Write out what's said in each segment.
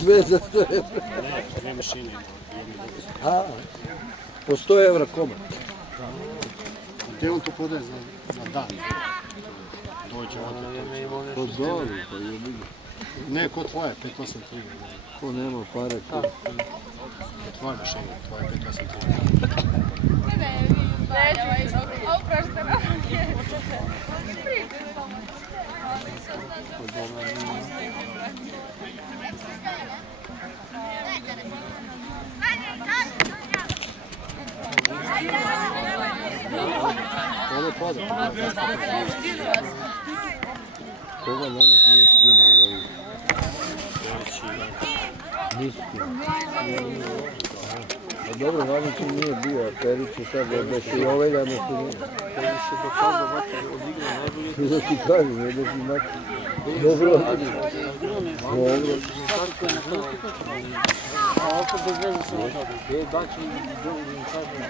2 za 100 evra. Ne mašine. A, po 100 evra komad. Gdje on to podaje za dan? Dođe Po dobu, pa je vidio. Ne, ko tvoje, 583. Ko nema pare, ko? Tvoje mašine, tvoje 583. Ovo pada. Koga danas nije skinuo od ovih? Niski. A dobro, vani tu nije bio, a Perić je sad da se i ovaj danas tu nije. Perić se dokazao makar odigrao najbolje. Da ti kažem, da si makar. Dobro odigrao. Dobro. Starko je na to. A ovako bez veze se odađe. Daći i drugi im kažem.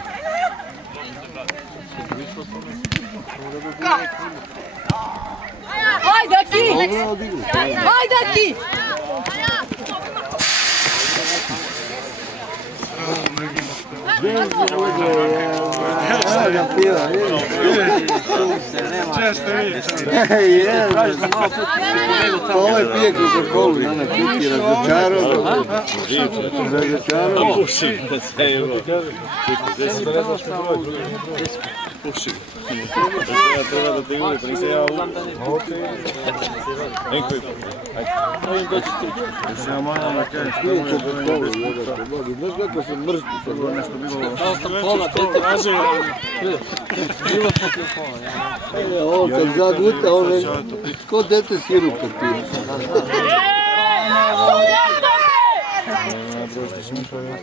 Se prišao tome. Ajde, Aki! Dobro odigrao. Ajde, Aki! Ja pila, vidiš? Često vidiš. Ovo je pije Coca-Cola, Ana piti, razočarao. Razočarao. Puši, sve je ovo. Puši. Ja treba da te uvijek, pa nisam ja uvijek. Enko je Se ja moram da kažem što je Coca-Cola. Znaš kako se mršti sad ovo nešto bilo? Dao sam pola, pete važe. Bilo popio pola. Ovo kad zaguta, ovo je ko dete sirup kad pije.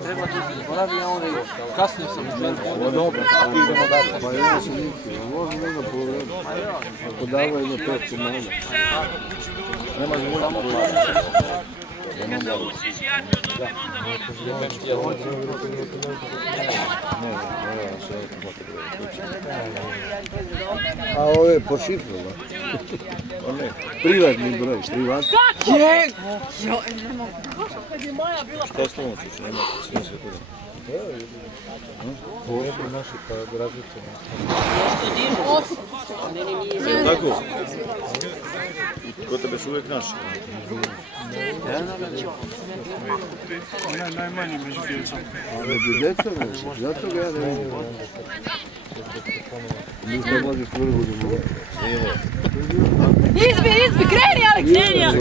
Treba da se zaboravi, ja onda kasnije sam između. Ovo dobro, a ti idemo dati. Pa ja sam niti, možda nema poluvreme. Ako dava jedno 5 komada. Nema za samo a ovo je po šiframa. Privatni broj, privatni. Je! Šta s novom ćeš, nema sve sve toga. Ovo je naši pa razlice. Tako? Kod tebe su uvijek naši. Najmanji među djecom. Među djecom, zato ga ja ne vidim. Nisam možeš prvo da mogu. Izbi, kreni, Aleksija!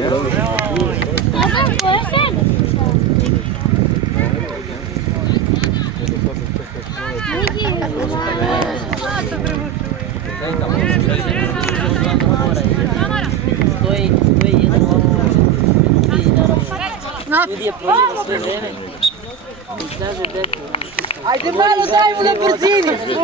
Ajde malo dajmo na brzini!